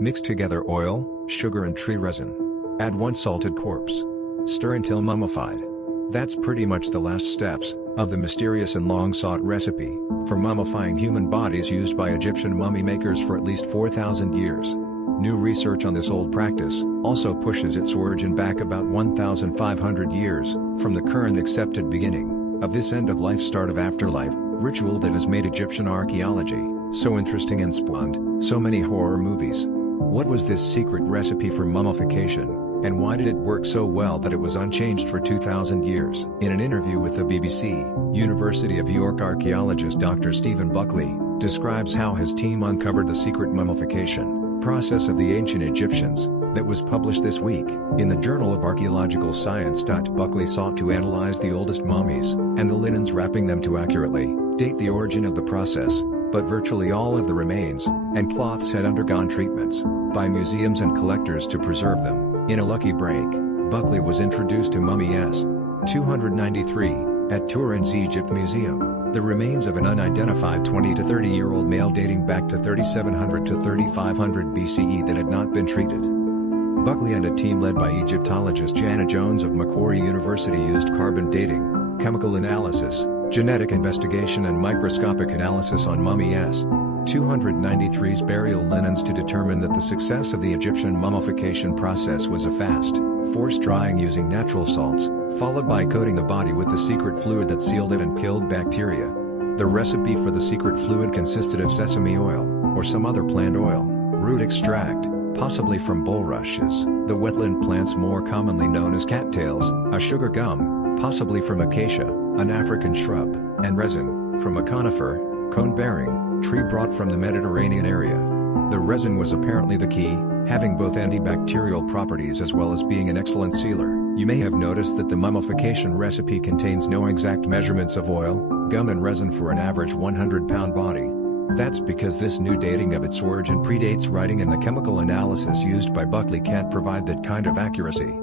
Mix together oil, sugar and tree resin. Add 1 salted corpse. Stir until mummified. That's pretty much the last steps of the mysterious and long-sought recipe for mummifying human bodies used by Egyptian mummy makers for at least 4,000 years. New research on this old practice also pushes its origin back about 1,500 years from the current accepted beginning of this end-of-life-start-of-afterlife ritual that has made Egyptian archaeology so interesting and spawned so many horror movies. What was this secret recipe for mummification, and why did it work so well that it was unchanged for 2,000 years? In an interview with the BBC, University of York archaeologist Dr. Stephen Buckley describes how his team uncovered the secret mummification process of the ancient Egyptians that was published this week in the Journal of Archaeological Science. Buckley sought to analyze the oldest mummies and the linens wrapping them to accurately date the origin of the process, but virtually all of the remains and cloths had undergone treatments by museums and collectors to preserve them. In a lucky break, Buckley was introduced to Mummy S. 293 at Turin's Egypt Museum, the remains of an unidentified 20 to 30-year-old male dating back to 3700 to 3500 BCE that had not been treated. Buckley and a team led by Egyptologist Jana Jones of Macquarie University used carbon dating, chemical analysis, genetic investigation and microscopic analysis on Mummy S. 293's burial linens to determine that the success of the Egyptian mummification process was a fast, forced drying using natural salts, followed by coating the body with the secret fluid that sealed it and killed bacteria. The recipe for the secret fluid consisted of sesame oil, or some other plant oil, root extract, possibly from bulrushes, the wetland plants more commonly known as cattails, a sugar gum, possibly from acacia, an African shrub, and resin, from a conifer, cone-bearing, tree brought from the Mediterranean area. The resin was apparently the key, having both antibacterial properties as well as being an excellent sealer. You may have noticed that the mummification recipe contains no exact measurements of oil, gum and resin for an average 100-pound body. That's because this new dating of its origin predates writing, and the chemical analysis used by Buckley can't provide that kind of accuracy.